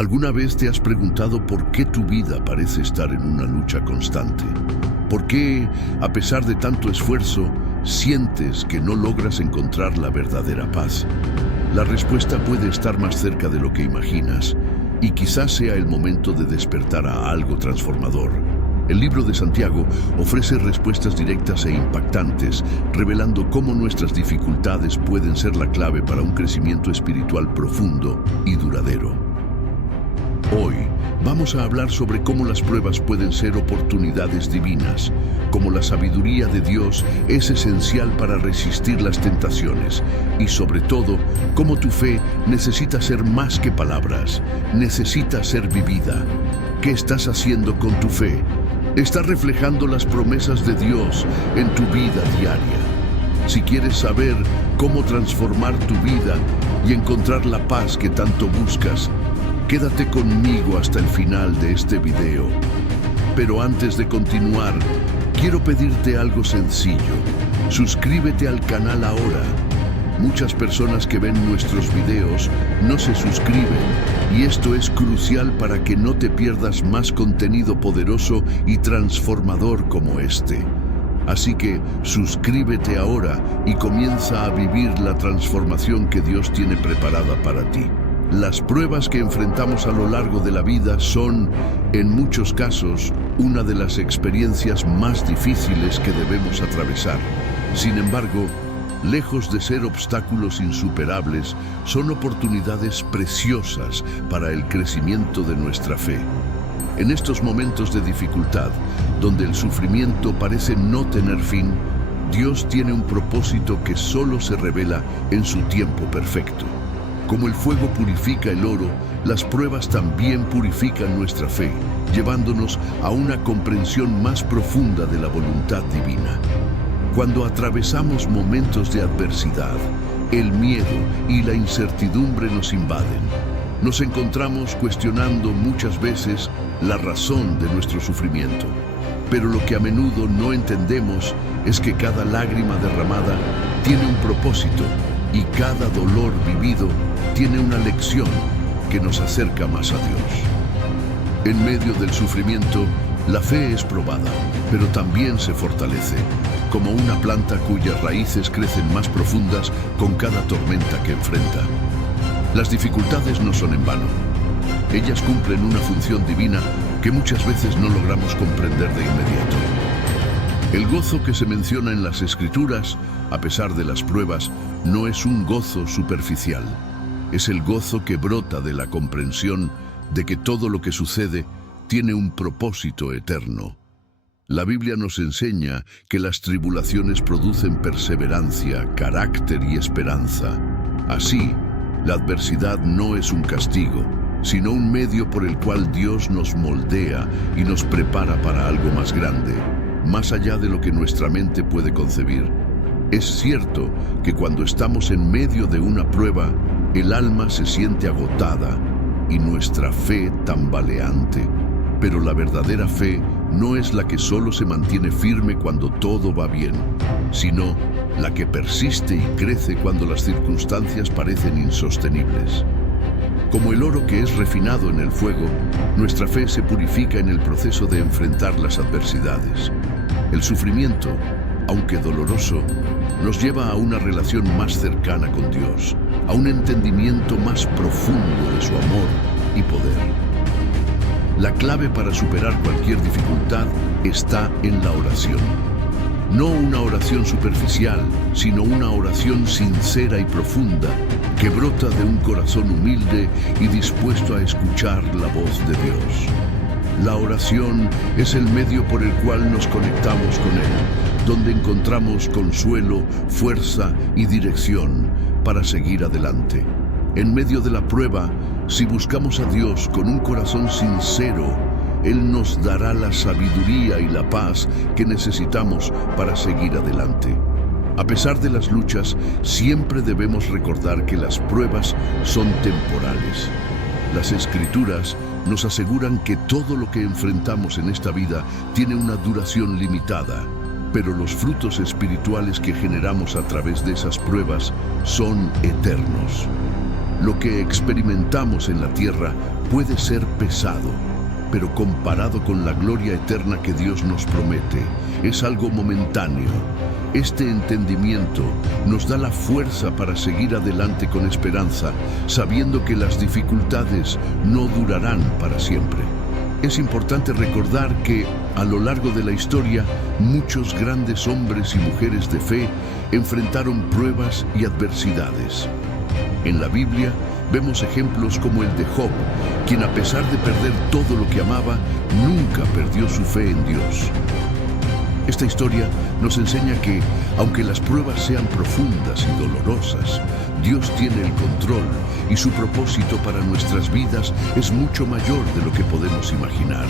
¿Alguna vez te has preguntado por qué tu vida parece estar en una lucha constante? ¿Por qué, a pesar de tanto esfuerzo, sientes que no logras encontrar la verdadera paz? La respuesta puede estar más cerca de lo que imaginas, y quizás sea el momento de despertar a algo transformador. El libro de Santiago ofrece respuestas directas e impactantes, revelando cómo nuestras dificultades pueden ser la clave para un crecimiento espiritual profundo y duradero. Hoy vamos a hablar sobre cómo las pruebas pueden ser oportunidades divinas, cómo la sabiduría de Dios es esencial para resistir las tentaciones y sobre todo, cómo tu fe necesita ser más que palabras, necesita ser vivida. ¿Qué estás haciendo con tu fe? ¿Estás reflejando las promesas de Dios en tu vida diaria? Si quieres saber cómo transformar tu vida y encontrar la paz que tanto buscas, quédate conmigo hasta el final de este video. Pero antes de continuar, quiero pedirte algo sencillo. Suscríbete al canal ahora. Muchas personas que ven nuestros videos no se suscriben, y esto es crucial para que no te pierdas más contenido poderoso y transformador como este. Así que suscríbete ahora y comienza a vivir la transformación que Dios tiene preparada para ti. Las pruebas que enfrentamos a lo largo de la vida son, en muchos casos, una de las experiencias más difíciles que debemos atravesar. Sin embargo, lejos de ser obstáculos insuperables, son oportunidades preciosas para el crecimiento de nuestra fe. En estos momentos de dificultad, donde el sufrimiento parece no tener fin, Dios tiene un propósito que solo se revela en su tiempo perfecto. Como el fuego purifica el oro, las pruebas también purifican nuestra fe, llevándonos a una comprensión más profunda de la voluntad divina. Cuando atravesamos momentos de adversidad, el miedo y la incertidumbre nos invaden. Nos encontramos cuestionando muchas veces la razón de nuestro sufrimiento. Pero lo que a menudo no entendemos es que cada lágrima derramada tiene un propósito y cada dolor vivido tiene una lección que nos acerca más a Dios. En medio del sufrimiento, la fe es probada, pero también se fortalece, como una planta cuyas raíces crecen más profundas con cada tormenta que enfrenta. Las dificultades no son en vano. Ellas cumplen una función divina que muchas veces no logramos comprender de inmediato. El gozo que se menciona en las Escrituras, a pesar de las pruebas, no es un gozo superficial. Es el gozo que brota de la comprensión de que todo lo que sucede tiene un propósito eterno. La Biblia nos enseña que las tribulaciones producen perseverancia, carácter y esperanza. Así, la adversidad no es un castigo, sino un medio por el cual Dios nos moldea y nos prepara para algo más grande, más allá de lo que nuestra mente puede concebir. Es cierto que cuando estamos en medio de una prueba, el alma se siente agotada y nuestra fe tambaleante. Pero la verdadera fe no es la que solo se mantiene firme cuando todo va bien, sino la que persiste y crece cuando las circunstancias parecen insostenibles. Como el oro que es refinado en el fuego, nuestra fe se purifica en el proceso de enfrentar las adversidades. El sufrimiento, aunque doloroso, nos lleva a una relación más cercana con Dios, a un entendimiento más profundo de su amor y poder. La clave para superar cualquier dificultad está en la oración. No una oración superficial, sino una oración sincera y profunda que brota de un corazón humilde y dispuesto a escuchar la voz de Dios. La oración es el medio por el cual nos conectamos con Él, donde encontramos consuelo, fuerza y dirección para seguir adelante. En medio de la prueba, si buscamos a Dios con un corazón sincero, Él nos dará la sabiduría y la paz que necesitamos para seguir adelante. A pesar de las luchas, siempre debemos recordar que las pruebas son temporales. Las Escrituras nos aseguran que todo lo que enfrentamos en esta vida tiene una duración limitada, pero los frutos espirituales que generamos a través de esas pruebas son eternos. Lo que experimentamos en la tierra puede ser pesado, pero comparado con la gloria eterna que Dios nos promete, es algo momentáneo. Este entendimiento nos da la fuerza para seguir adelante con esperanza, sabiendo que las dificultades no durarán para siempre. Es importante recordar que, a lo largo de la historia, muchos grandes hombres y mujeres de fe enfrentaron pruebas y adversidades. En la Biblia vemos ejemplos como el de Job, quien a pesar de perder todo lo que amaba, nunca perdió su fe en Dios. Esta historia nos enseña que, aunque las pruebas sean profundas y dolorosas, Dios tiene el control y su propósito para nuestras vidas es mucho mayor de lo que podemos imaginar.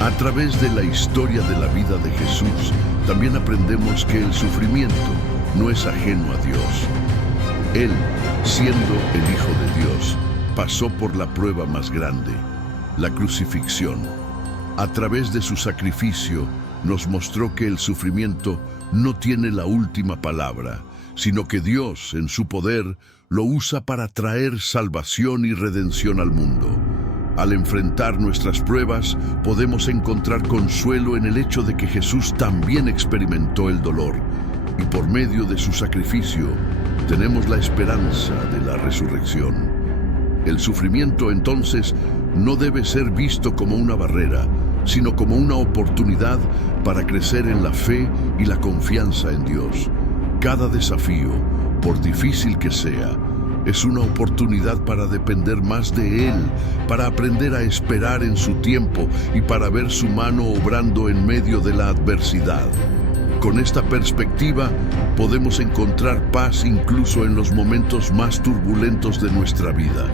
A través de la historia de la vida de Jesús, también aprendemos que el sufrimiento no es ajeno a Dios. Él, siendo el Hijo de Dios, pasó por la prueba más grande, la crucifixión. A través de su sacrificio, nos mostró que el sufrimiento no tiene la última palabra, sino que Dios, en su poder, lo usa para traer salvación y redención al mundo. Al enfrentar nuestras pruebas, podemos encontrar consuelo en el hecho de que Jesús también experimentó el dolor, y por medio de su sacrificio, tenemos la esperanza de la resurrección. El sufrimiento, entonces, no debe ser visto como una barrera, sino como una oportunidad para crecer en la fe y la confianza en Dios. Cada desafío, por difícil que sea, es una oportunidad para depender más de Él, para aprender a esperar en su tiempo y para ver su mano obrando en medio de la adversidad. Con esta perspectiva, podemos encontrar paz incluso en los momentos más turbulentos de nuestra vida.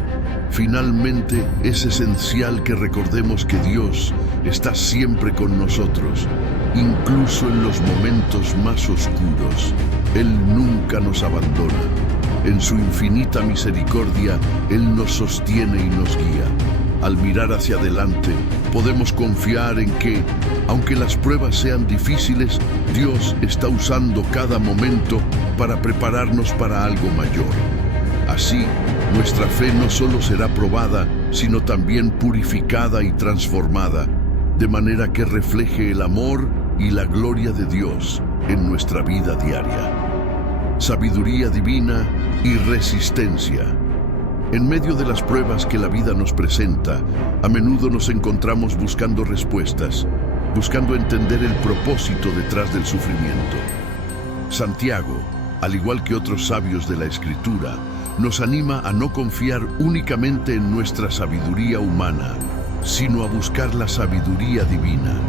Finalmente, es esencial que recordemos que Dios está siempre con nosotros, incluso en los momentos más oscuros. Él nunca nos abandona. En su infinita misericordia, Él nos sostiene y nos guía. Al mirar hacia adelante, podemos confiar en que, aunque las pruebas sean difíciles, Dios está usando cada momento para prepararnos para algo mayor. Así, nuestra fe no solo será probada, sino también purificada y transformada, de manera que refleje el amor y la gloria de Dios en nuestra vida diaria. Sabiduría divina y resistencia. En medio de las pruebas que la vida nos presenta, a menudo nos encontramos buscando respuestas, buscando entender el propósito detrás del sufrimiento. Santiago, al igual que otros sabios de la Escritura, nos anima a no confiar únicamente en nuestra sabiduría humana, sino a buscar la sabiduría divina.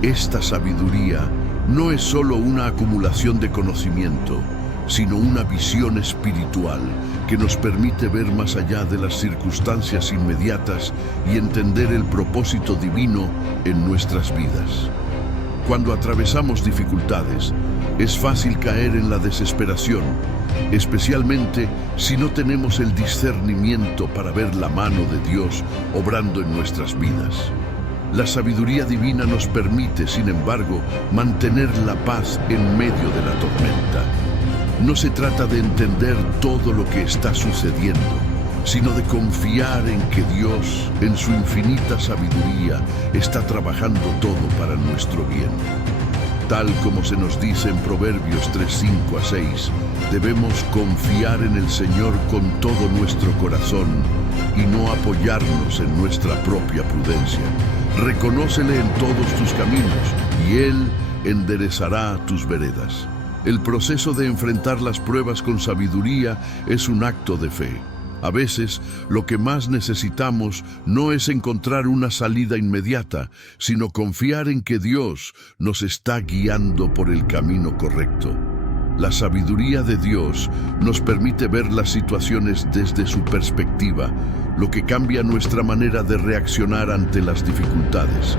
Esta sabiduría no es solo una acumulación de conocimiento, sino una visión espiritual que nos permite ver más allá de las circunstancias inmediatas y entender el propósito divino en nuestras vidas. Cuando atravesamos dificultades, es fácil caer en la desesperación, especialmente si no tenemos el discernimiento para ver la mano de Dios obrando en nuestras vidas. La sabiduría divina nos permite, sin embargo, mantener la paz en medio de la tormenta. No se trata de entender todo lo que está sucediendo, sino de confiar en que Dios, en su infinita sabiduría, está trabajando todo para nuestro bien. Tal como se nos dice en Proverbios 3:5-6, debemos confiar en el Señor con todo nuestro corazón y no apoyarnos en nuestra propia prudencia. Reconócele en todos tus caminos y Él enderezará tus veredas. El proceso de enfrentar las pruebas con sabiduría es un acto de fe. A veces, lo que más necesitamos no es encontrar una salida inmediata, sino confiar en que Dios nos está guiando por el camino correcto. La sabiduría de Dios nos permite ver las situaciones desde su perspectiva, lo que cambia nuestra manera de reaccionar ante las dificultades.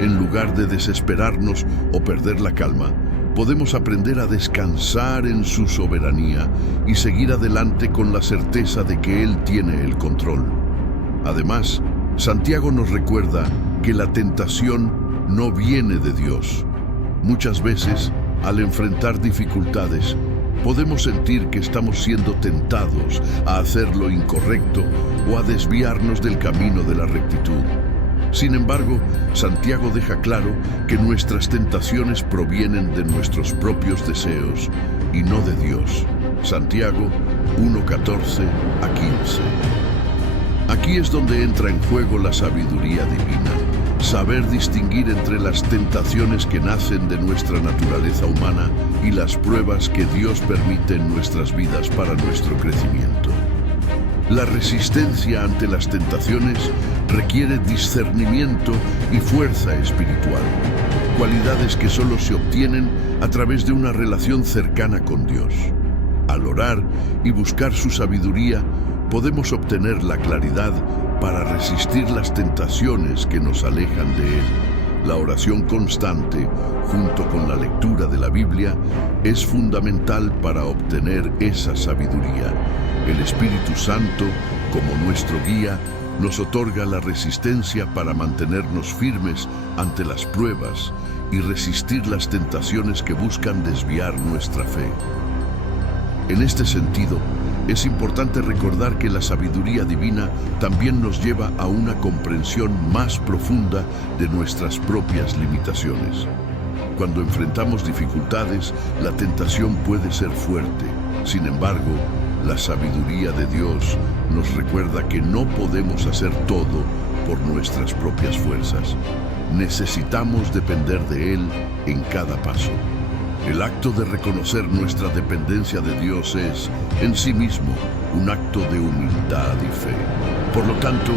En lugar de desesperarnos o perder la calma, podemos aprender a descansar en su soberanía y seguir adelante con la certeza de que Él tiene el control. Además, Santiago nos recuerda que la tentación no viene de Dios. Muchas veces, al enfrentar dificultades, Podemos sentir que estamos siendo tentados a hacer lo incorrecto o a desviarnos del camino de la rectitud. Sin embargo, Santiago deja claro que nuestras tentaciones provienen de nuestros propios deseos y no de Dios. Santiago 1:14 a 15. Aquí es donde entra en juego la sabiduría divina. Saber distinguir entre las tentaciones que nacen de nuestra naturaleza humana y las pruebas que Dios permite en nuestras vidas para nuestro crecimiento. La resistencia ante las tentaciones requiere discernimiento y fuerza espiritual, cualidades que solo se obtienen a través de una relación cercana con Dios. Al orar y buscar su sabiduría, podemos obtener la claridad para resistir las tentaciones que nos alejan de Él. La oración constante, junto con la lectura de la Biblia, es fundamental para obtener esa sabiduría. El Espíritu Santo, como nuestro guía, nos otorga la resistencia para mantenernos firmes ante las pruebas y resistir las tentaciones que buscan desviar nuestra fe. En este sentido, es importante recordar que la sabiduría divina también nos lleva a una comprensión más profunda de nuestras propias limitaciones. Cuando enfrentamos dificultades, la tentación puede ser fuerte. Sin embargo, la sabiduría de Dios nos recuerda que no podemos hacer todo por nuestras propias fuerzas. Necesitamos depender de Él en cada paso. El acto de reconocer nuestra dependencia de Dios es, en sí mismo, un acto de humildad y fe. Por lo tanto,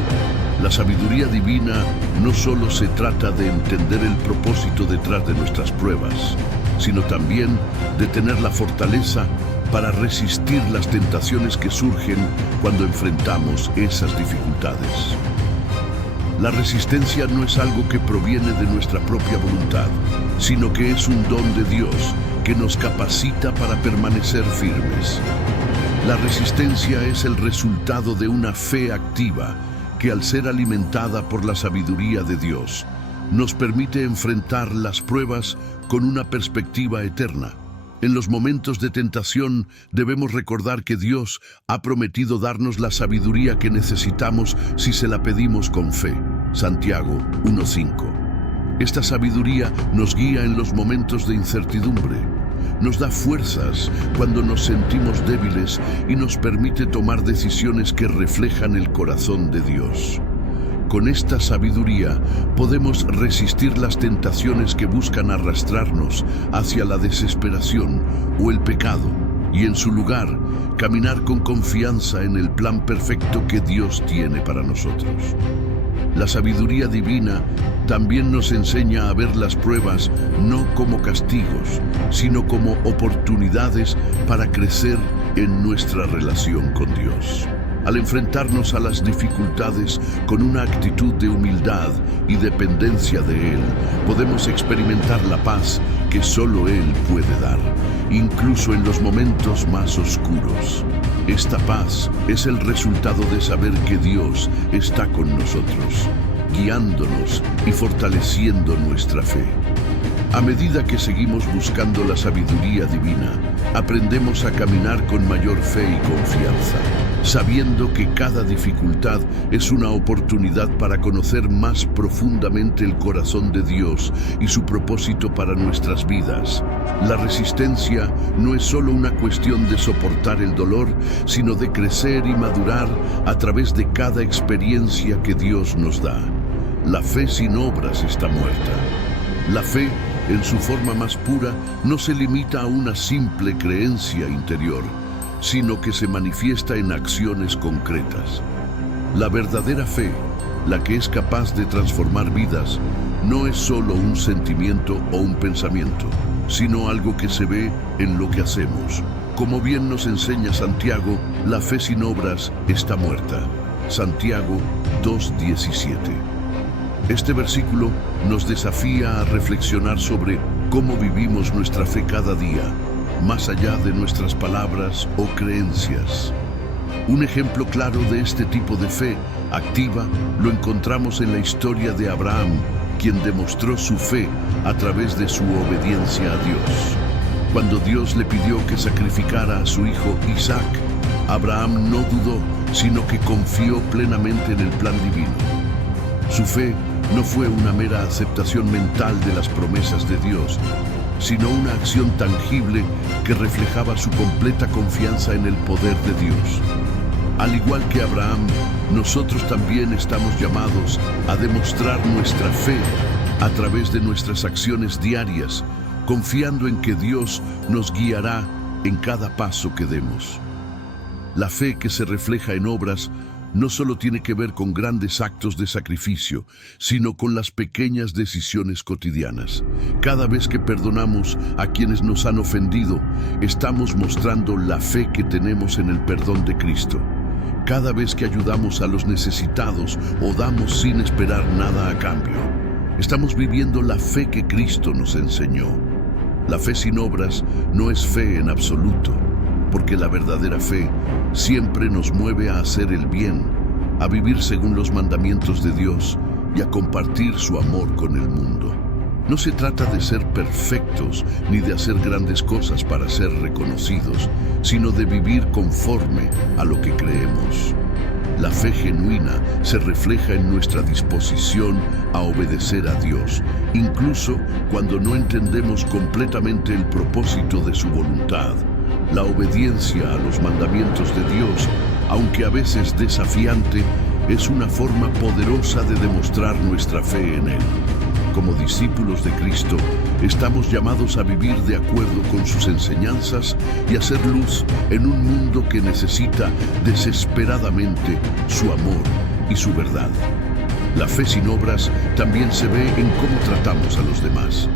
la sabiduría divina no solo se trata de entender el propósito detrás de nuestras pruebas, sino también de tener la fortaleza para resistir las tentaciones que surgen cuando enfrentamos esas dificultades. La resistencia no es algo que proviene de nuestra propia voluntad, sino que es un don de Dios que nos capacita para permanecer firmes. La resistencia es el resultado de una fe activa que, al ser alimentada por la sabiduría de Dios, nos permite enfrentar las pruebas con una perspectiva eterna. En los momentos de tentación debemos recordar que Dios ha prometido darnos la sabiduría que necesitamos si se la pedimos con fe. Santiago 1:5. Esta sabiduría nos guía en los momentos de incertidumbre, nos da fuerzas cuando nos sentimos débiles y nos permite tomar decisiones que reflejan el corazón de Dios. Con esta sabiduría podemos resistir las tentaciones que buscan arrastrarnos hacia la desesperación o el pecado y, en su lugar, caminar con confianza en el plan perfecto que Dios tiene para nosotros. La sabiduría divina también nos enseña a ver las pruebas no como castigos, sino como oportunidades para crecer en nuestra relación con Dios. Al enfrentarnos a las dificultades con una actitud de humildad y dependencia de Él, podemos experimentar la paz que solo Él puede dar, incluso en los momentos más oscuros. Esta paz es el resultado de saber que Dios está con nosotros, guiándonos y fortaleciendo nuestra fe. A medida que seguimos buscando la sabiduría divina, aprendemos a caminar con mayor fe y confianza, sabiendo que cada dificultad es una oportunidad para conocer más profundamente el corazón de Dios y su propósito para nuestras vidas. La resistencia no es solo una cuestión de soportar el dolor, sino de crecer y madurar a través de cada experiencia que Dios nos da. La fe sin obras está muerta. La fe, en su forma más pura, no se limita a una simple creencia interior, sino que se manifiesta en acciones concretas. La verdadera fe, la que es capaz de transformar vidas, no es solo un sentimiento o un pensamiento, sino algo que se ve en lo que hacemos. Como bien nos enseña Santiago, la fe sin obras está muerta. Santiago 2:17. Este versículo nos desafía a reflexionar sobre cómo vivimos nuestra fe cada día, más allá de nuestras palabras o creencias. Un ejemplo claro de este tipo de fe activa lo encontramos en la historia de Abraham, quien demostró su fe a través de su obediencia a Dios. Cuando Dios le pidió que sacrificara a su hijo Isaac, Abraham no dudó, sino que confió plenamente en el plan divino. Su fe no fue una mera aceptación mental de las promesas de Dios, sino una acción tangible que reflejaba su completa confianza en el poder de Dios. Al igual que Abraham, nosotros también estamos llamados a demostrar nuestra fe a través de nuestras acciones diarias, confiando en que Dios nos guiará en cada paso que demos. La fe que se refleja en obras no solo tiene que ver con grandes actos de sacrificio, sino con las pequeñas decisiones cotidianas. Cada vez que perdonamos a quienes nos han ofendido, estamos mostrando la fe que tenemos en el perdón de Cristo. Cada vez que ayudamos a los necesitados o damos sin esperar nada a cambio, estamos viviendo la fe que Cristo nos enseñó. La fe sin obras no es fe en absoluto, porque la verdadera fe siempre nos mueve a hacer el bien, a vivir según los mandamientos de Dios y a compartir su amor con el mundo. No se trata de ser perfectos ni de hacer grandes cosas para ser reconocidos, sino de vivir conforme a lo que creemos. La fe genuina se refleja en nuestra disposición a obedecer a Dios, incluso cuando no entendemos completamente el propósito de su voluntad. La obediencia a los mandamientos de Dios, aunque a veces desafiante, es una forma poderosa de demostrar nuestra fe en Él. Como discípulos de Cristo, estamos llamados a vivir de acuerdo con sus enseñanzas y hacer luz en un mundo que necesita desesperadamente su amor y su verdad. La fe sin obras también se ve en cómo tratamos a los demás.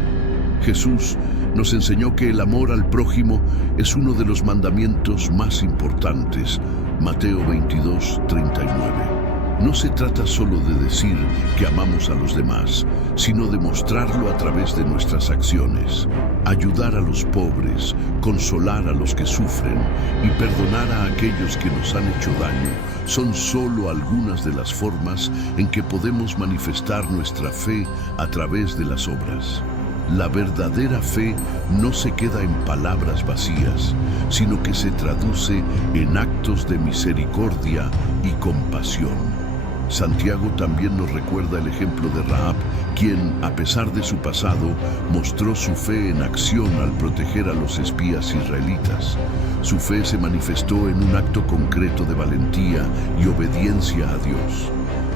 Jesús nos enseñó que el amor al prójimo es uno de los mandamientos más importantes. Mateo 22:39. No se trata solo de decir que amamos a los demás, sino de mostrarlo a través de nuestras acciones. Ayudar a los pobres, consolar a los que sufren y perdonar a aquellos que nos han hecho daño son solo algunas de las formas en que podemos manifestar nuestra fe a través de las obras. La verdadera fe no se queda en palabras vacías, sino que se traduce en actos de misericordia y compasión. Santiago también nos recuerda el ejemplo de Rahab, quien, a pesar de su pasado, mostró su fe en acción al proteger a los espías israelitas. Su fe se manifestó en un acto concreto de valentía y obediencia a Dios.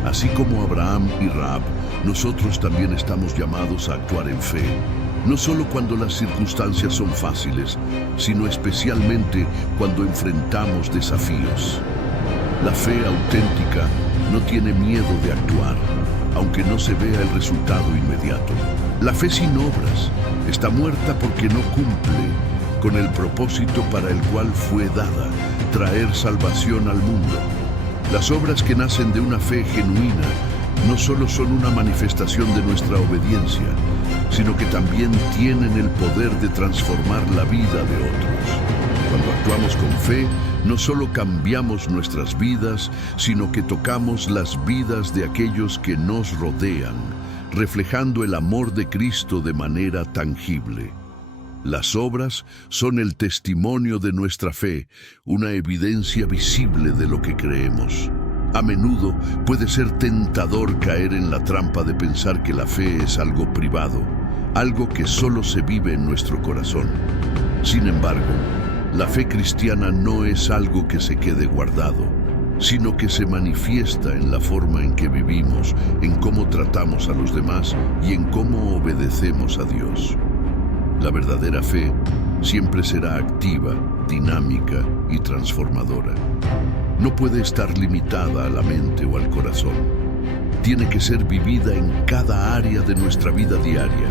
Así como Abraham y Rahab, nosotros también estamos llamados a actuar en fe, no solo cuando las circunstancias son fáciles, sino especialmente cuando enfrentamos desafíos. La fe auténtica no tiene miedo de actuar, aunque no se vea el resultado inmediato. La fe sin obras está muerta porque no cumple con el propósito para el cual fue dada, traer salvación al mundo. Las obras que nacen de una fe genuina no solo son una manifestación de nuestra obediencia, sino que también tienen el poder de transformar la vida de otros. Cuando actuamos con fe, no solo cambiamos nuestras vidas, sino que tocamos las vidas de aquellos que nos rodean, reflejando el amor de Cristo de manera tangible. Las obras son el testimonio de nuestra fe, una evidencia visible de lo que creemos. A menudo puede ser tentador caer en la trampa de pensar que la fe es algo privado, algo que solo se vive en nuestro corazón. Sin embargo, la fe cristiana no es algo que se quede guardado, sino que se manifiesta en la forma en que vivimos, en cómo tratamos a los demás y en cómo obedecemos a Dios. La verdadera fe siempre será activa, dinámica y transformadora. No puede estar limitada a la mente o al corazón. Tiene que ser vivida en cada área de nuestra vida diaria.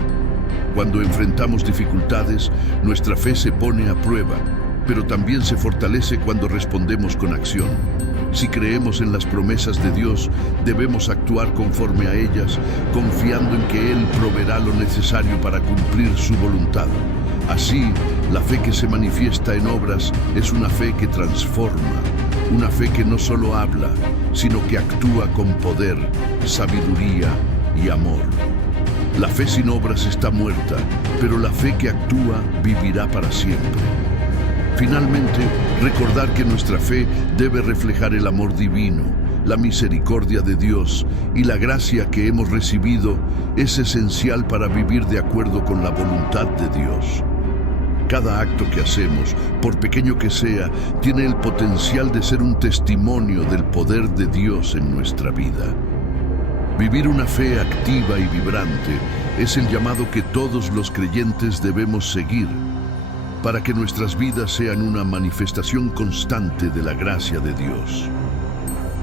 Cuando enfrentamos dificultades, nuestra fe se pone a prueba, pero también se fortalece cuando respondemos con acción. Si creemos en las promesas de Dios, debemos actuar conforme a ellas, confiando en que Él proveerá lo necesario para cumplir su voluntad. Así, la fe que se manifiesta en obras es una fe que transforma, una fe que no solo habla, sino que actúa con poder, sabiduría y amor. La fe sin obras está muerta, pero la fe que actúa vivirá para siempre. Finalmente, recordar que nuestra fe debe reflejar el amor divino, la misericordia de Dios y la gracia que hemos recibido es esencial para vivir de acuerdo con la voluntad de Dios. Cada acto que hacemos, por pequeño que sea, tiene el potencial de ser un testimonio del poder de Dios en nuestra vida. Vivir una fe activa y vibrante es el llamado que todos los creyentes debemos seguir, para que nuestras vidas sean una manifestación constante de la gracia de Dios.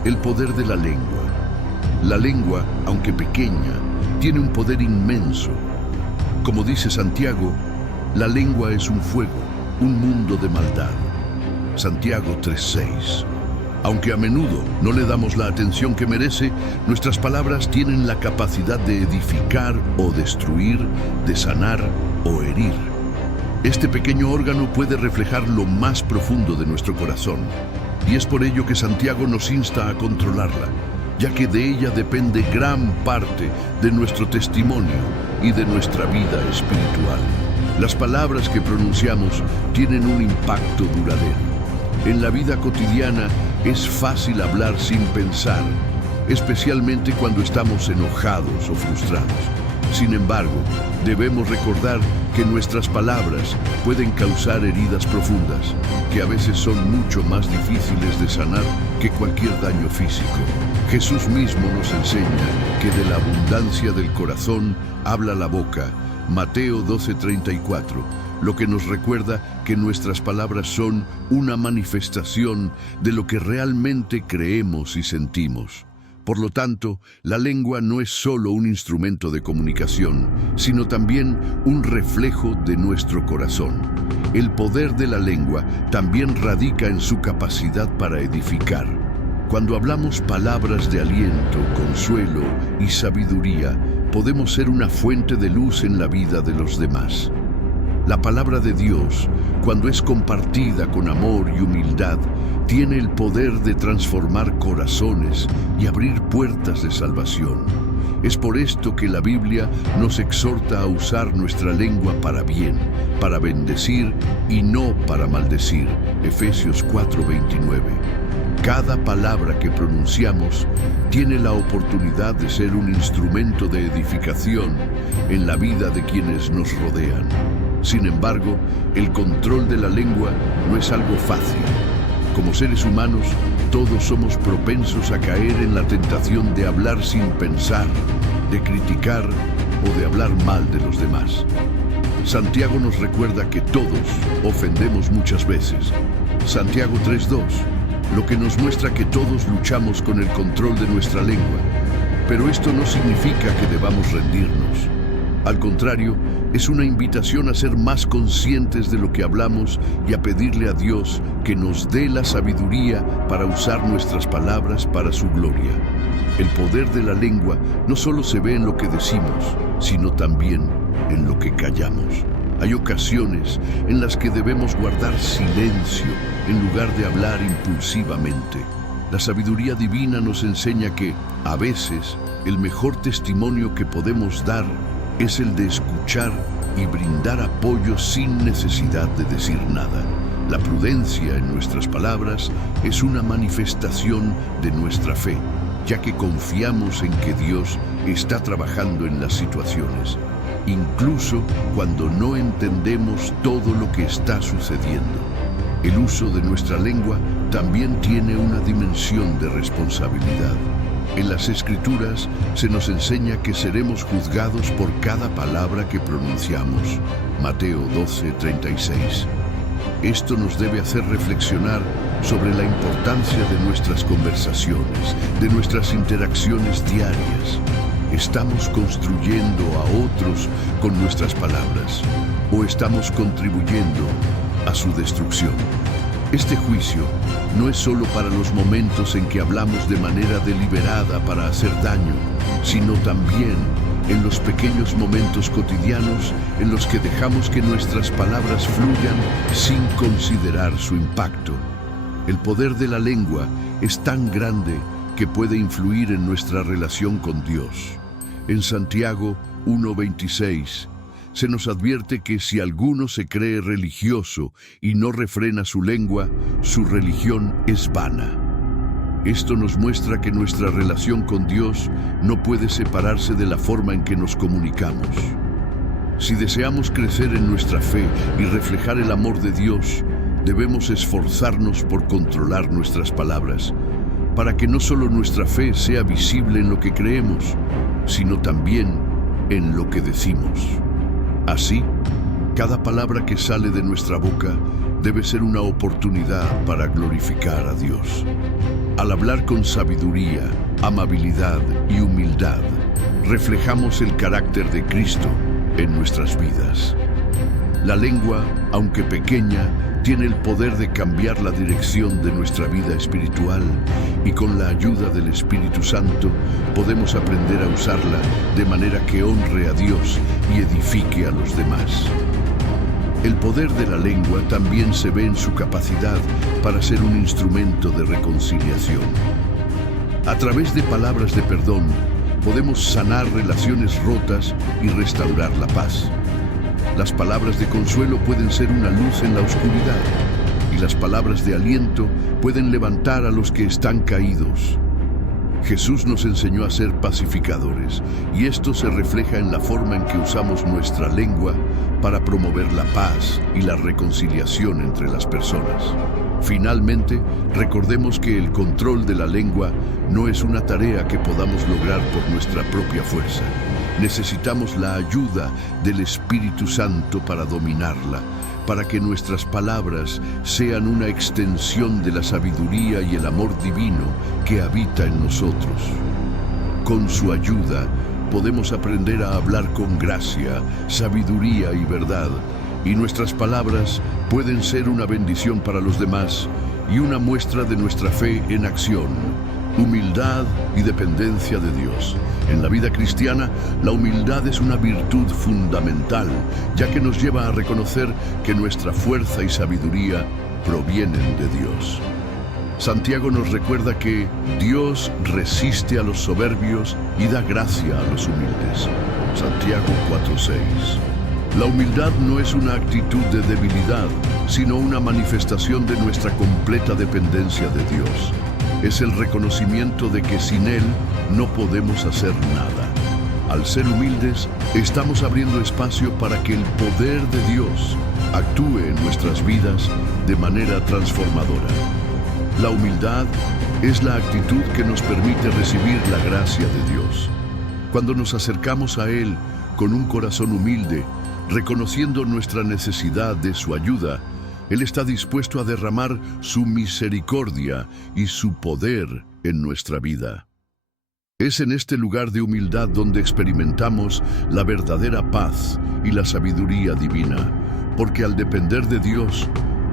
El poder de la lengua. La lengua, aunque pequeña, tiene un poder inmenso. Como dice Santiago, la lengua es un fuego, un mundo de maldad. Santiago 3:6. Aunque a menudo no le damos la atención que merece, nuestras palabras tienen la capacidad de edificar o destruir, de sanar o herir. Este pequeño órgano puede reflejar lo más profundo de nuestro corazón, y es por ello que Santiago nos insta a controlarla, ya que de ella depende gran parte de nuestro testimonio y de nuestra vida espiritual. Las palabras que pronunciamos tienen un impacto duradero. En la vida cotidiana es fácil hablar sin pensar, especialmente cuando estamos enojados o frustrados. Sin embargo, debemos recordar que nuestras palabras pueden causar heridas profundas, que a veces son mucho más difíciles de sanar que cualquier daño físico. Jesús mismo nos enseña que de la abundancia del corazón habla la boca. Mateo 12:34, lo que nos recuerda que nuestras palabras son una manifestación de lo que realmente creemos y sentimos. Por lo tanto, la lengua no es solo un instrumento de comunicación, sino también un reflejo de nuestro corazón. El poder de la lengua también radica en su capacidad para edificar. Cuando hablamos palabras de aliento, consuelo y sabiduría, podemos ser una fuente de luz en la vida de los demás. La palabra de Dios, cuando es compartida con amor y humildad, tiene el poder de transformar corazones y abrir puertas de salvación. Es por esto que la Biblia nos exhorta a usar nuestra lengua para bien, para bendecir y no para maldecir. Efesios 4:29. Cada palabra que pronunciamos tiene la oportunidad de ser un instrumento de edificación en la vida de quienes nos rodean. Sin embargo, el control de la lengua no es algo fácil. Como seres humanos, todos somos propensos a caer en la tentación de hablar sin pensar, de criticar o de hablar mal de los demás. Santiago nos recuerda que todos ofendemos muchas veces. Santiago 3:2, lo que nos muestra que todos luchamos con el control de nuestra lengua. Pero esto no significa que debamos rendirnos. Al contrario, es una invitación a ser más conscientes de lo que hablamos y a pedirle a Dios que nos dé la sabiduría para usar nuestras palabras para su gloria. El poder de la lengua no solo se ve en lo que decimos, sino también en lo que callamos. Hay ocasiones en las que debemos guardar silencio en lugar de hablar impulsivamente. La sabiduría divina nos enseña que, a veces, el mejor testimonio que podemos dar es el de escuchar y brindar apoyo sin necesidad de decir nada. La prudencia en nuestras palabras es una manifestación de nuestra fe, ya que confiamos en que Dios está trabajando en las situaciones, incluso cuando no entendemos todo lo que está sucediendo. El uso de nuestra lengua también tiene una dimensión de responsabilidad. En las Escrituras se nos enseña que seremos juzgados por cada palabra que pronunciamos. Mateo 12:36. Esto nos debe hacer reflexionar sobre la importancia de nuestras conversaciones, de nuestras interacciones diarias. ¿Estamos construyendo a otros con nuestras palabras o estamos contribuyendo a su destrucción? Este juicio no es solo para los momentos en que hablamos de manera deliberada para hacer daño, sino también en los pequeños momentos cotidianos en los que dejamos que nuestras palabras fluyan sin considerar su impacto. El poder de la lengua es tan grande que puede influir en nuestra relación con Dios. En Santiago 1:26 se nos advierte que si alguno se cree religioso y no refrena su lengua, su religión es vana. Esto nos muestra que nuestra relación con Dios no puede separarse de la forma en que nos comunicamos. Si deseamos crecer en nuestra fe y reflejar el amor de Dios, debemos esforzarnos por controlar nuestras palabras, para que no solo nuestra fe sea visible en lo que creemos, sino también en lo que decimos. Así, cada palabra que sale de nuestra boca debe ser una oportunidad para glorificar a Dios. Al hablar con sabiduría, amabilidad y humildad, reflejamos el carácter de Cristo en nuestras vidas. La lengua, aunque pequeña, tiene el poder de cambiar la dirección de nuestra vida espiritual y con la ayuda del Espíritu Santo podemos aprender a usarla de manera que honre a Dios y edifique a los demás. El poder de la lengua también se ve en su capacidad para ser un instrumento de reconciliación. A través de palabras de perdón, podemos sanar relaciones rotas y restaurar la paz. Las palabras de consuelo pueden ser una luz en la oscuridad, y las palabras de aliento pueden levantar a los que están caídos. Jesús nos enseñó a ser pacificadores, y esto se refleja en la forma en que usamos nuestra lengua para promover la paz y la reconciliación entre las personas. Finalmente, recordemos que el control de la lengua no es una tarea que podamos lograr por nuestra propia fuerza. Necesitamos la ayuda del Espíritu Santo para dominarla, para que nuestras palabras sean una extensión de la sabiduría y el amor divino que habita en nosotros. Con su ayuda, podemos aprender a hablar con gracia, sabiduría y verdad, y nuestras palabras pueden ser una bendición para los demás y una muestra de nuestra fe en acción. Humildad y dependencia de Dios. En la vida cristiana, la humildad es una virtud fundamental, ya que nos lleva a reconocer que nuestra fuerza y sabiduría provienen de Dios. Santiago nos recuerda que Dios resiste a los soberbios y da gracia a los humildes. Santiago 4:6. La humildad no es una actitud de debilidad, sino una manifestación de nuestra completa dependencia de Dios. Es el reconocimiento de que sin Él no podemos hacer nada. Al ser humildes, estamos abriendo espacio para que el poder de Dios actúe en nuestras vidas de manera transformadora. La humildad es la actitud que nos permite recibir la gracia de Dios. Cuando nos acercamos a Él con un corazón humilde, reconociendo nuestra necesidad de su ayuda, Él está dispuesto a derramar su misericordia y su poder en nuestra vida. Es en este lugar de humildad donde experimentamos la verdadera paz y la sabiduría divina, porque al depender de Dios,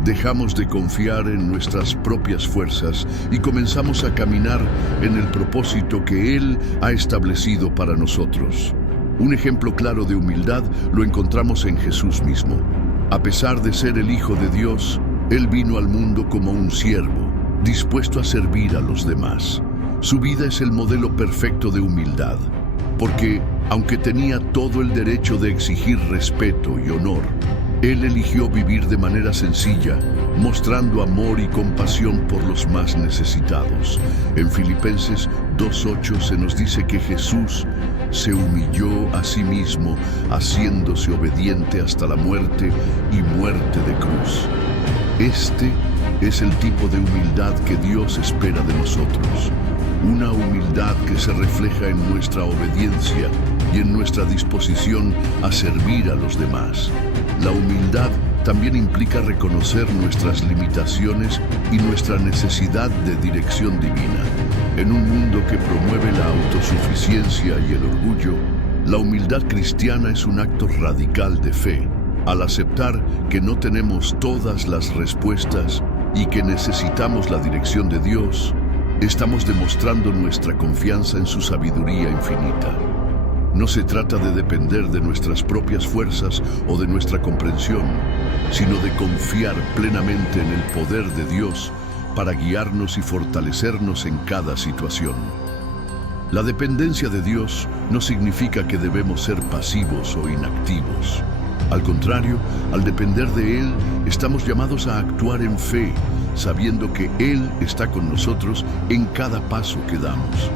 dejamos de confiar en nuestras propias fuerzas y comenzamos a caminar en el propósito que Él ha establecido para nosotros. Un ejemplo claro de humildad lo encontramos en Jesús mismo. A pesar de ser el Hijo de Dios, Él vino al mundo como un siervo, dispuesto a servir a los demás. Su vida es el modelo perfecto de humildad, porque, aunque tenía todo el derecho de exigir respeto y honor, Él eligió vivir de manera sencilla, mostrando amor y compasión por los más necesitados. En Filipenses 2:8 se nos dice que Jesús se humilló a sí mismo, haciéndose obediente hasta la muerte y muerte de cruz. Este es el tipo de humildad que Dios espera de nosotros. Una humildad que se refleja en nuestra obediencia y en nuestra disposición a servir a los demás. La humildad también implica reconocer nuestras limitaciones y nuestra necesidad de dirección divina. En un mundo que promueve la autosuficiencia y el orgullo, la humildad cristiana es un acto radical de fe. Al aceptar que no tenemos todas las respuestas y que necesitamos la dirección de Dios, estamos demostrando nuestra confianza en su sabiduría infinita. No se trata de depender de nuestras propias fuerzas o de nuestra comprensión, sino de confiar plenamente en el poder de Dios para guiarnos y fortalecernos en cada situación. La dependencia de Dios no significa que debemos ser pasivos o inactivos. Al contrario, al depender de Él, estamos llamados a actuar en fe, sabiendo que Él está con nosotros en cada paso que damos.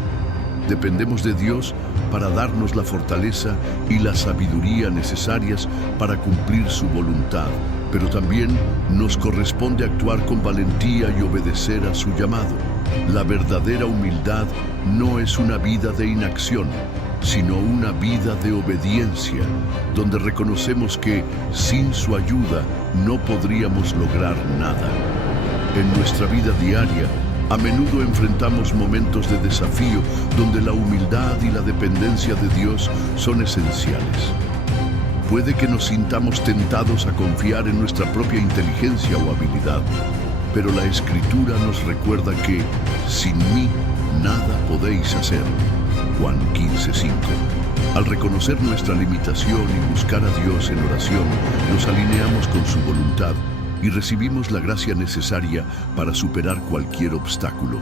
Dependemos de Dios para darnos la fortaleza y la sabiduría necesarias para cumplir su voluntad, pero también nos corresponde actuar con valentía y obedecer a su llamado. La verdadera humildad no es una vida de inacción, sino una vida de obediencia, donde reconocemos que sin su ayuda no podríamos lograr nada. En nuestra vida diaria, a menudo enfrentamos momentos de desafío donde la humildad y la dependencia de Dios son esenciales. Puede que nos sintamos tentados a confiar en nuestra propia inteligencia o habilidad, pero la Escritura nos recuerda que sin mí nada podéis hacer. Juan 15:5. Al reconocer nuestra limitación y buscar a Dios en oración, nos alineamos con su voluntad y recibimos la gracia necesaria para superar cualquier obstáculo.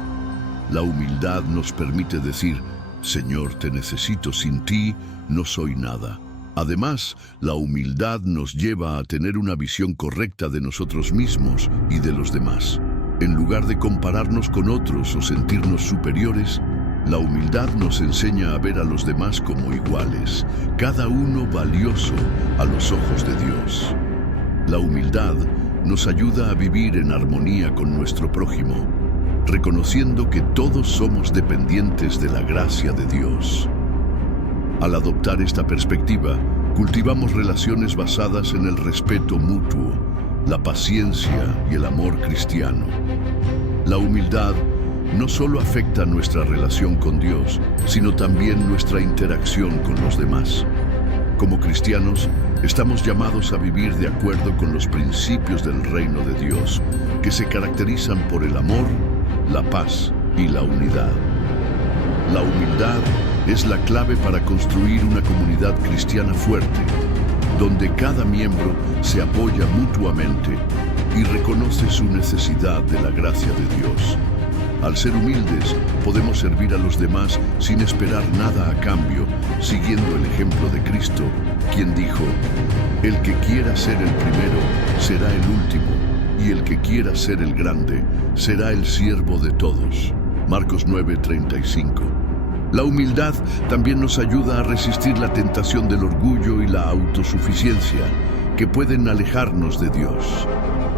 La humildad nos permite decir: Señor, te necesito, sin ti no soy nada. Además, la humildad nos lleva a tener una visión correcta de nosotros mismos y de los demás. En lugar de compararnos con otros o sentirnos superiores, la humildad nos enseña a ver a los demás como iguales, cada uno valioso a los ojos de Dios. La humildad nos ayuda a vivir en armonía con nuestro prójimo, reconociendo que todos somos dependientes de la gracia de Dios. Al adoptar esta perspectiva, cultivamos relaciones basadas en el respeto mutuo, la paciencia y el amor cristiano. La humildad no solo afecta nuestra relación con Dios, sino también nuestra interacción con los demás. Como cristianos, estamos llamados a vivir de acuerdo con los principios del reino de Dios, que se caracterizan por el amor, la paz y la unidad. La humildad es la clave para construir una comunidad cristiana fuerte, donde cada miembro se apoya mutuamente y reconoce su necesidad de la gracia de Dios. Al ser humildes, podemos servir a los demás sin esperar nada a cambio, siguiendo el ejemplo de Cristo, quien dijo: el que quiera ser el primero será el último, y el que quiera ser el grande será el siervo de todos. Marcos 9:35. La humildad también nos ayuda a resistir la tentación del orgullo y la autosuficiencia, que pueden alejarnos de Dios.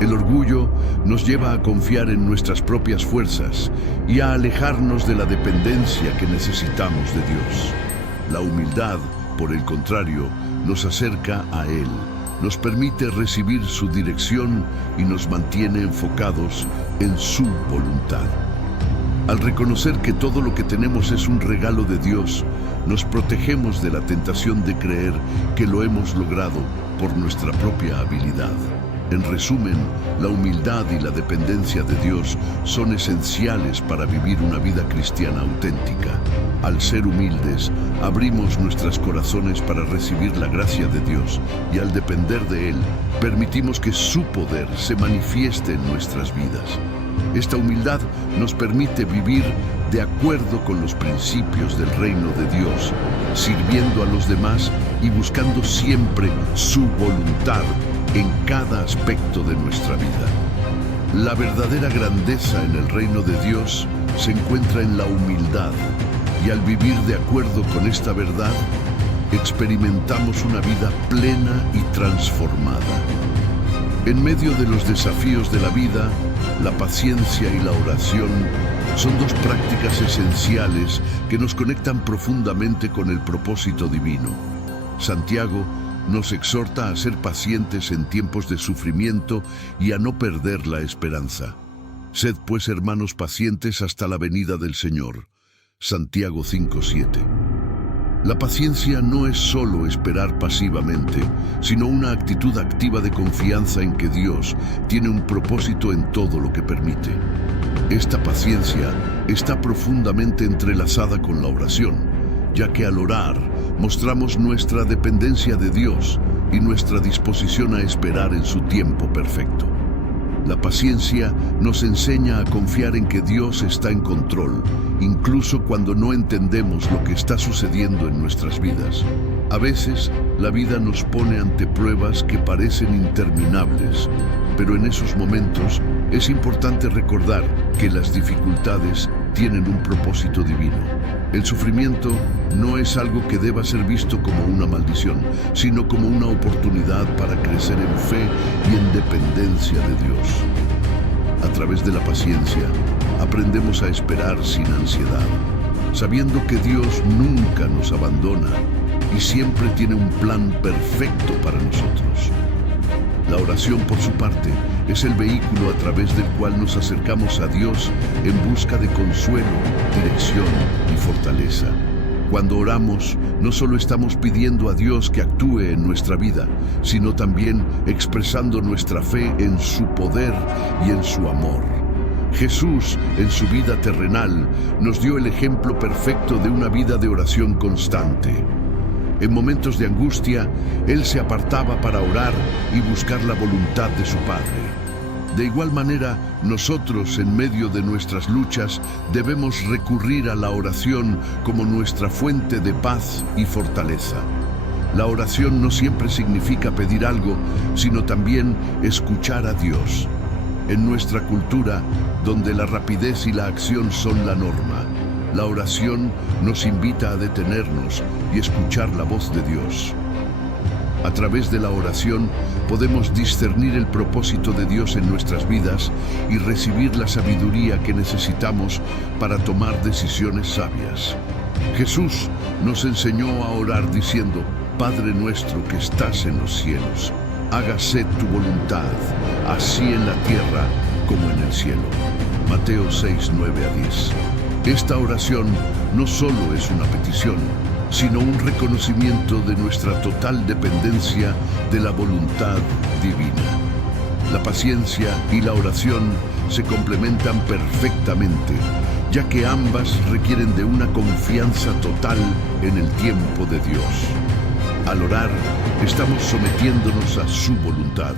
El orgullo nos lleva a confiar en nuestras propias fuerzas y a alejarnos de la dependencia que necesitamos de Dios. La humildad, por el contrario, nos acerca a Él, nos permite recibir su dirección y nos mantiene enfocados en su voluntad. Al reconocer que todo lo que tenemos es un regalo de Dios, nos protegemos de la tentación de creer que lo hemos logrado por nuestra propia habilidad. En resumen, la humildad y la dependencia de Dios son esenciales para vivir una vida cristiana auténtica. Al ser humildes, abrimos nuestros corazones para recibir la gracia de Dios y al depender de Él, permitimos que su poder se manifieste en nuestras vidas. Esta humildad nos permite vivir de acuerdo con los principios del reino de Dios, sirviendo a los demás y buscando siempre su voluntad en cada aspecto de nuestra vida. La verdadera grandeza en el reino de Dios se encuentra en la humildad, y al vivir de acuerdo con esta verdad, experimentamos una vida plena y transformada. En medio de los desafíos de la vida, la paciencia y la oración son dos prácticas esenciales que nos conectan profundamente con el propósito divino. Santiago nos exhorta a ser pacientes en tiempos de sufrimiento y a no perder la esperanza. Sed pues, hermanos, pacientes hasta la venida del Señor. Santiago 5:7. La paciencia no es solo esperar pasivamente, sino una actitud activa de confianza en que Dios tiene un propósito en todo lo que permite. Esta paciencia está profundamente entrelazada con la oración, ya que al orar mostramos nuestra dependencia de Dios y nuestra disposición a esperar en su tiempo perfecto. La paciencia nos enseña a confiar en que Dios está en control, incluso cuando no entendemos lo que está sucediendo en nuestras vidas. A veces, la vida nos pone ante pruebas que parecen interminables, pero en esos momentos es importante recordar que las dificultades tienen un propósito divino. El sufrimiento no es algo que deba ser visto como una maldición, sino como una oportunidad para crecer en fe y en dependencia de Dios. A través de la paciencia, aprendemos a esperar sin ansiedad, sabiendo que Dios nunca nos abandona y siempre tiene un plan perfecto para nosotros. La oración, por su parte, es el vehículo a través del cual nos acercamos a Dios en busca de consuelo, dirección y fortaleza. Cuando oramos, no solo estamos pidiendo a Dios que actúe en nuestra vida, sino también expresando nuestra fe en su poder y en su amor. Jesús, en su vida terrenal, nos dio el ejemplo perfecto de una vida de oración constante. En momentos de angustia, Él se apartaba para orar y buscar la voluntad de su Padre. De igual manera, nosotros, en medio de nuestras luchas, debemos recurrir a la oración como nuestra fuente de paz y fortaleza. La oración no siempre significa pedir algo, sino también escuchar a Dios. En nuestra cultura, donde la rapidez y la acción son la norma, la oración nos invita a detenernos y escuchar la voz de Dios. A través de la oración podemos discernir el propósito de Dios en nuestras vidas y recibir la sabiduría que necesitamos para tomar decisiones sabias. Jesús nos enseñó a orar diciendo: Padre nuestro que estás en los cielos, hágase tu voluntad, así en la tierra como en el cielo. Mateo 6, 9-10. Esta oración no solo es una petición, sino un reconocimiento de nuestra total dependencia de la voluntad divina. La paciencia y la oración se complementan perfectamente, ya que ambas requieren de una confianza total en el tiempo de Dios. Al orar, estamos sometiéndonos a su voluntad,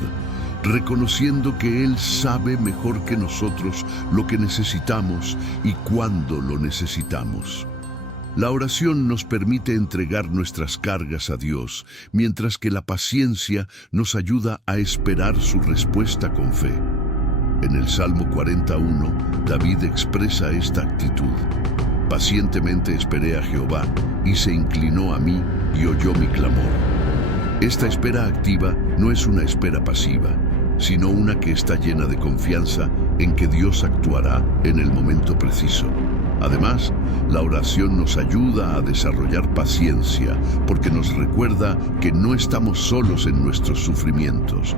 reconociendo que Él sabe mejor que nosotros lo que necesitamos y cuándo lo necesitamos. La oración nos permite entregar nuestras cargas a Dios, mientras que la paciencia nos ayuda a esperar su respuesta con fe. En el Salmo 41, David expresa esta actitud: Pacientemente esperé a Jehová, y se inclinó a mí y oyó mi clamor. Esta espera activa no es una espera pasiva, sino una que está llena de confianza en que Dios actuará en el momento preciso. Además, la oración nos ayuda a desarrollar paciencia, porque nos recuerda que no estamos solos en nuestros sufrimientos.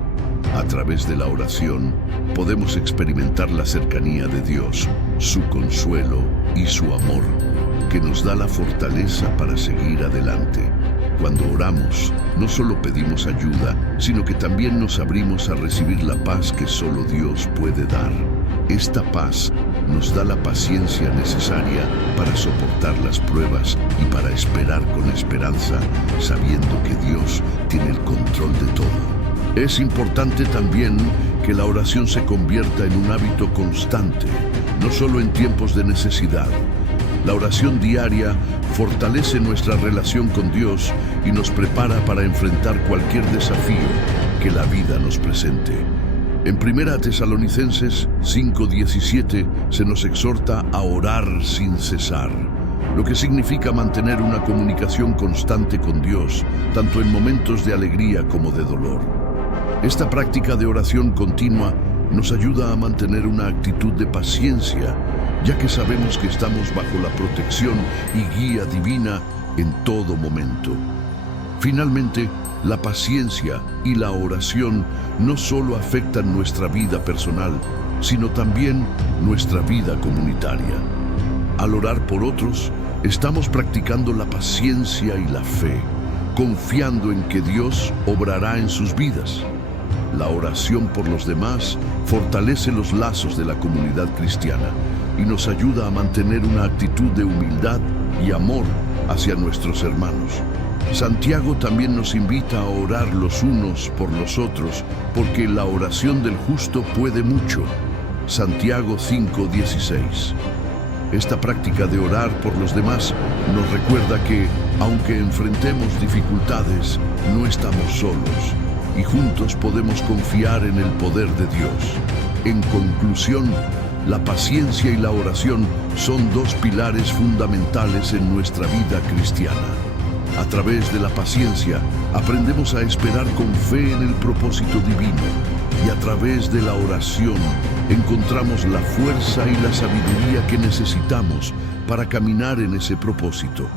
A través de la oración, podemos experimentar la cercanía de Dios, su consuelo y su amor, que nos da la fortaleza para seguir adelante. Cuando oramos, no solo pedimos ayuda, sino que también nos abrimos a recibir la paz que solo Dios puede dar. Esta paz nos da la paciencia necesaria para soportar las pruebas y para esperar con esperanza, sabiendo que Dios tiene el control de todo. Es importante también que la oración se convierta en un hábito constante, no solo en tiempos de necesidad. La oración diaria fortalece nuestra relación con Dios y nos prepara para enfrentar cualquier desafío que la vida nos presente. En 1 Tesalonicenses 5:17 se nos exhorta a orar sin cesar, lo que significa mantener una comunicación constante con Dios, tanto en momentos de alegría como de dolor. Esta práctica de oración continua nos ayuda a mantener una actitud de paciencia, ya que sabemos que estamos bajo la protección y guía divina en todo momento. Finalmente, la paciencia y la oración no solo afectan nuestra vida personal, sino también nuestra vida comunitaria. Al orar por otros, estamos practicando la paciencia y la fe, confiando en que Dios obrará en sus vidas. La oración por los demás fortalece los lazos de la comunidad cristiana y nos ayuda a mantener una actitud de humildad y amor hacia nuestros hermanos. Santiago también nos invita a orar los unos por los otros, porque la oración del justo puede mucho. Santiago 5:16. Esta práctica de orar por los demás nos recuerda que, aunque enfrentemos dificultades, no estamos solos y juntos podemos confiar en el poder de Dios. En conclusión, la paciencia y la oración son dos pilares fundamentales en nuestra vida cristiana. A través de la paciencia, aprendemos a esperar con fe en el propósito divino, y a través de la oración encontramos la fuerza y la sabiduría que necesitamos para caminar en ese propósito.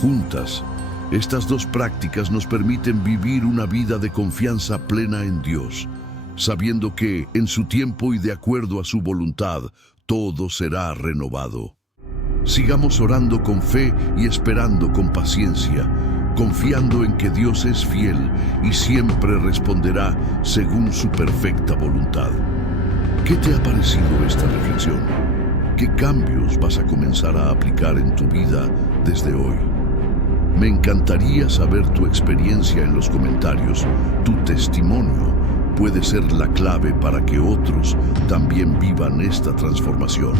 Juntas, estas dos prácticas nos permiten vivir una vida de confianza plena en Dios, sabiendo que, en su tiempo y de acuerdo a su voluntad, todo será renovado. Sigamos orando con fe y esperando con paciencia, confiando en que Dios es fiel y siempre responderá según su perfecta voluntad. ¿Qué te ha parecido esta reflexión? ¿Qué cambios vas a comenzar a aplicar en tu vida desde hoy? Me encantaría saber tu experiencia en los comentarios. Tu testimonio puede ser la clave para que otros también vivan esta transformación.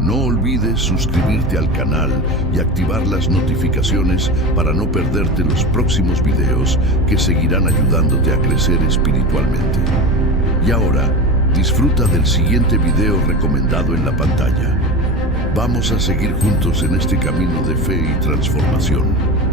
No olvides suscribirte al canal y activar las notificaciones para no perderte los próximos videos que seguirán ayudándote a crecer espiritualmente. Y ahora, disfruta del siguiente video recomendado en la pantalla. Vamos a seguir juntos en este camino de fe y transformación.